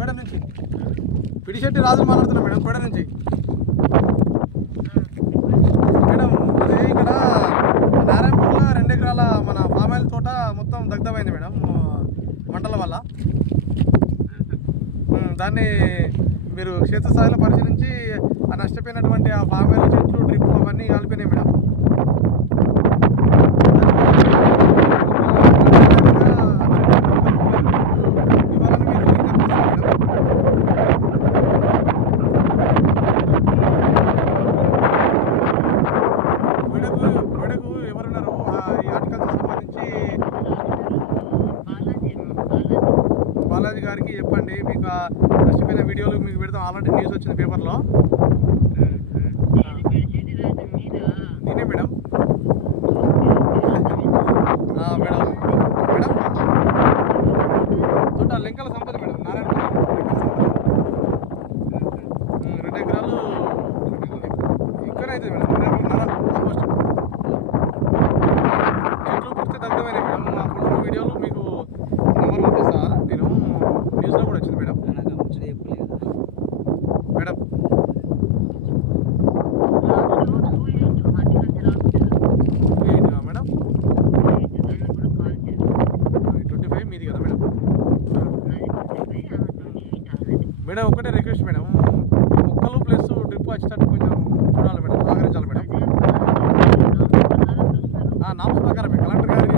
కోడ నుంచి పిడిశెట్టి రాజులు మాట్లాడుతున్నా మేడం, కోడ నుంచి. మేడం అదే ఇక్కడ నారాయణపూర్లో 2 ఎకరాల మన పామ్ ఆయిల్ తోట మొత్తం దగ్ధమైంది మేడం మంటల వల్ల. దాన్ని మీరు క్షేత్రస్థాయిలో పరిశీలించి ఆ నష్టపోయినటువంటి ఆ పామ్ ఆయిల్ చెట్లు డ్రిప్ అవన్నీ కాలిపోయినాయి మేడం. కోడకు ఎవరున్నారు ఈ ఆర్టికల్ సంబంధించి బాలాజీ గారికి చెప్పండి. మీకు నష్టపోయిన వీడియోలు మీకు పెడతాం, ఆల్రెడీ న్యూస్ వచ్చింది పేపర్లో. నేనే మేడం. మేడం మేడం తోట లెంకల సంపద మేడం, నారాయణ 2 ఎకరాలు ఎక్కువనే అవుతుంది మేడం. ఆల్మోస్ట్ చెట్లు పూర్తి దగ్ధమైనవి మేడం. మా ఫోటో వీడియోలు మీకు నెంబర్ పంపిస్తా, నేను న్యూస్లో కూడా వచ్చింది మేడం. మేడం 25 మీది కదా మేడం. మేడం ఒకటే రిక్వెస్ట్ మేడం, మొక్కలు ప్లస్ డ్రిప్ వచ్చేటట్టు కొంచెం చూడాలి మేడం, సహకరించాలి మేడం. నామ్స్ ప్రకారమే కలెక్టర్ గారికి